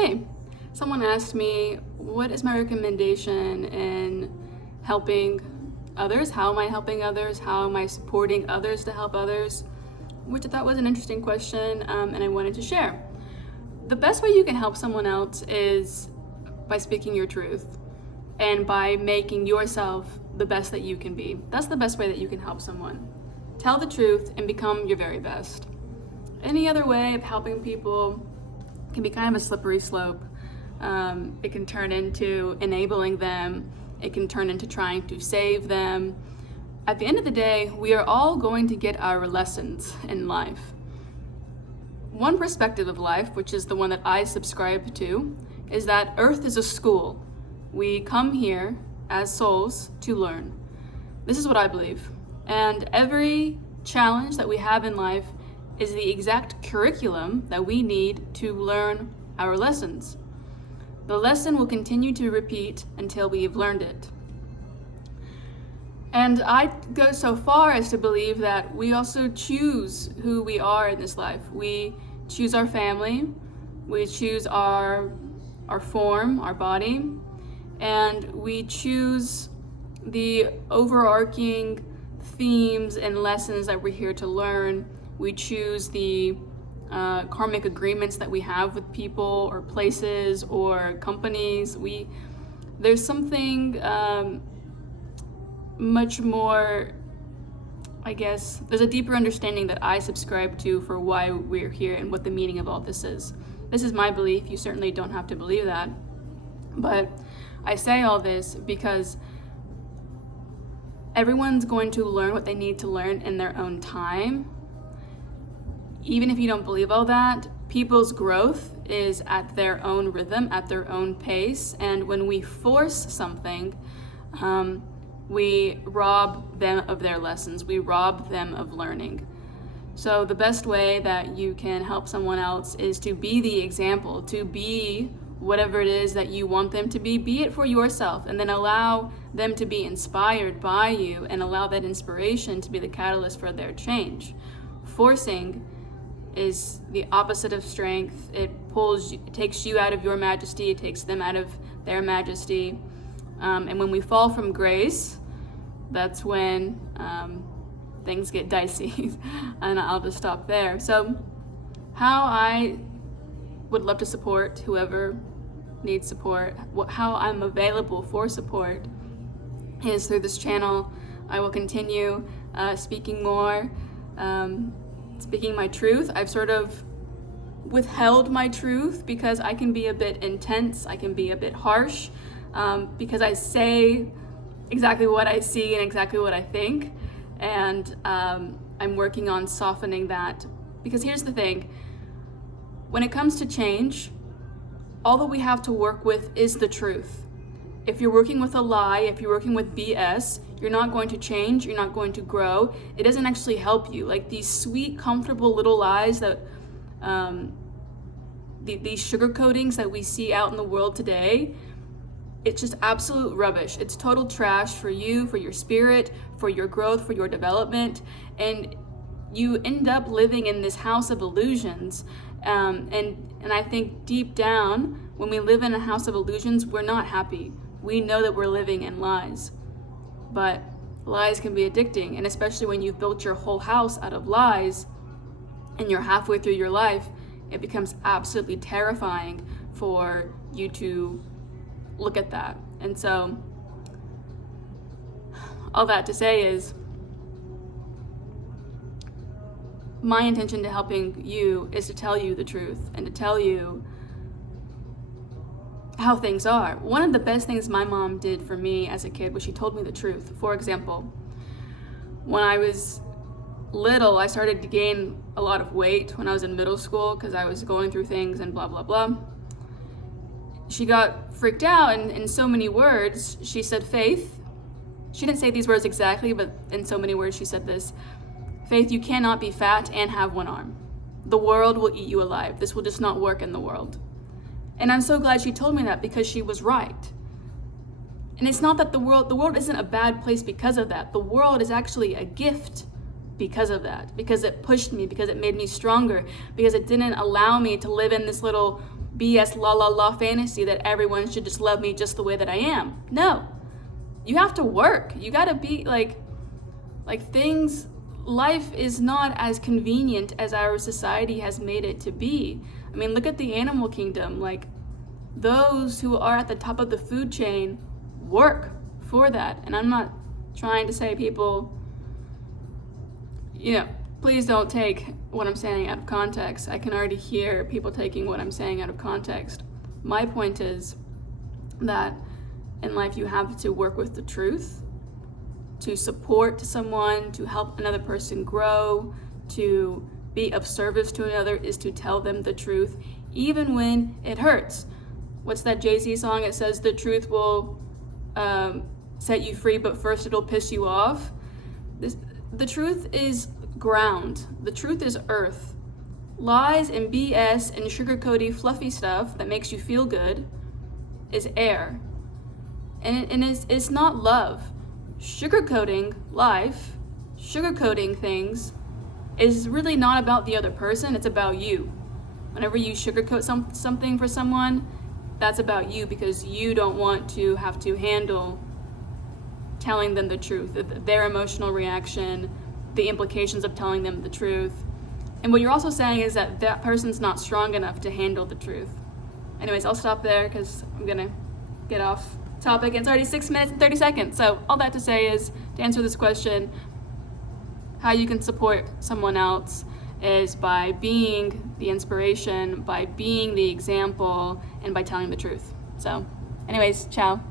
Hey, someone asked me, what is my recommendation in helping others? How am I helping others? How am I supporting others to help others? Which I thought was an interesting question, and I wanted to share. The best way you can help someone else is by speaking your truth and by making yourself the best that you can be. That's the best way that you can help someone. Tell the truth and become your very best. Any other way of helping people can be kind of a slippery slope. It can turn into enabling them. It can turn into trying to save them. At the end of the day, we are all going to get our lessons in life. One perspective of life, which is the one that I subscribe to, is that Earth is a school. We come here as souls to learn. This is what I believe. And every challenge that we have in life is the exact curriculum that we need to learn our lessons. The lesson will continue to repeat until we've learned it. And I go so far as to believe that we also choose who we are in this life. We choose our family, we choose our form, our body, and we choose the overarching themes and lessons that we're here to learn. We choose the karmic agreements that we have with people or places or companies. There's something much more, I guess, there's a deeper understanding that I subscribe to for why we're here and what the meaning of all this is. This is my belief. You certainly don't have to believe that. But I say all this because everyone's going to learn what they need to learn in their own time. Even if you don't believe all that, people's growth is at their own rhythm, at their own pace. And when we force something, we rob them of their lessons. We rob them of learning. So the best way that you can help someone else is to be the example, to be whatever it is that you want them to be it for yourself, and then allow them to be inspired by you and allow that inspiration to be the catalyst for their change. Forcing is the opposite of strength. It takes you out of your majesty, it takes them out of their majesty. And when we fall from grace, that's when things get dicey. And I'll just stop there. So how I would love to support whoever needs support, how I'm available for support is through this channel. I will continue speaking more, speaking my truth. I've sort of withheld my truth because I can be a bit intense, I can be a bit harsh, because I say exactly what I see and exactly what I think, and I'm working on softening that. Because here's the thing, when it comes to change, all that we have to work with is the truth. If you're working with a lie, if you're working with BS, you're not going to change, you're not going to grow. It doesn't actually help you. Like these sweet, comfortable little lies that, these sugar coatings that we see out in the world today, it's just absolute rubbish. It's total trash for you, for your spirit, for your growth, for your development. And you end up living in this house of illusions. And I think deep down, when we live in a house of illusions, we're not happy. We know that we're living in lies. But lies can be addicting, and especially when you've built your whole house out of lies and you're halfway through your life, it becomes absolutely terrifying for you to look at that. And so all that to say is, my intention to helping you is to tell you the truth and to tell you how things are. One of the best things my mom did for me as a kid was she told me the truth. For example, when I was little, I started to gain a lot of weight when I was in middle school because I was going through things and blah, blah, blah. She got freaked out, and in so many words, she said, Faith, she didn't say these words exactly, but in so many words she said this, Faith, you cannot be fat and have one arm. The world will eat you alive. This will just not work in the world. And I'm so glad she told me that, because she was right. And it's not that the world isn't a bad place because of that. The world is actually a gift because of that, because it pushed me, because it made me stronger, because it didn't allow me to live in this little BS la la la fantasy that everyone should just love me just the way that I am. No. You have to work. You gotta be like things, life is not as convenient as our society has made it to be. I mean, look at the animal kingdom. Like, those who are at the top of the food chain work for that. And I'm not trying to say people, please don't take what I'm saying out of context. I can already hear people taking what I'm saying out of context. My point is that in life you have to work with the truth, to support someone, to help another person grow, to be of service to another is to tell them the truth, even when it hurts. What's that Jay-Z song? It says the truth will set you free, but first it'll piss you off. The truth is ground. The truth is earth. Lies and BS and sugarcoaty fluffy stuff that makes you feel good is air. And it's not love. Sugarcoating life, sugarcoating things is really not about the other person, it's about you. Whenever you sugarcoat something for someone, that's about you, because you don't want to have to handle telling them the truth, their emotional reaction, the implications of telling them the truth. And what you're also saying is that that person's not strong enough to handle the truth. Anyways, I'll stop there because I'm gonna get off topic, and it's already 6 minutes and 30 seconds. So all that to say is, to answer this question, how you can support someone else is by being the inspiration, by being the example, and by telling the truth. So anyways, ciao.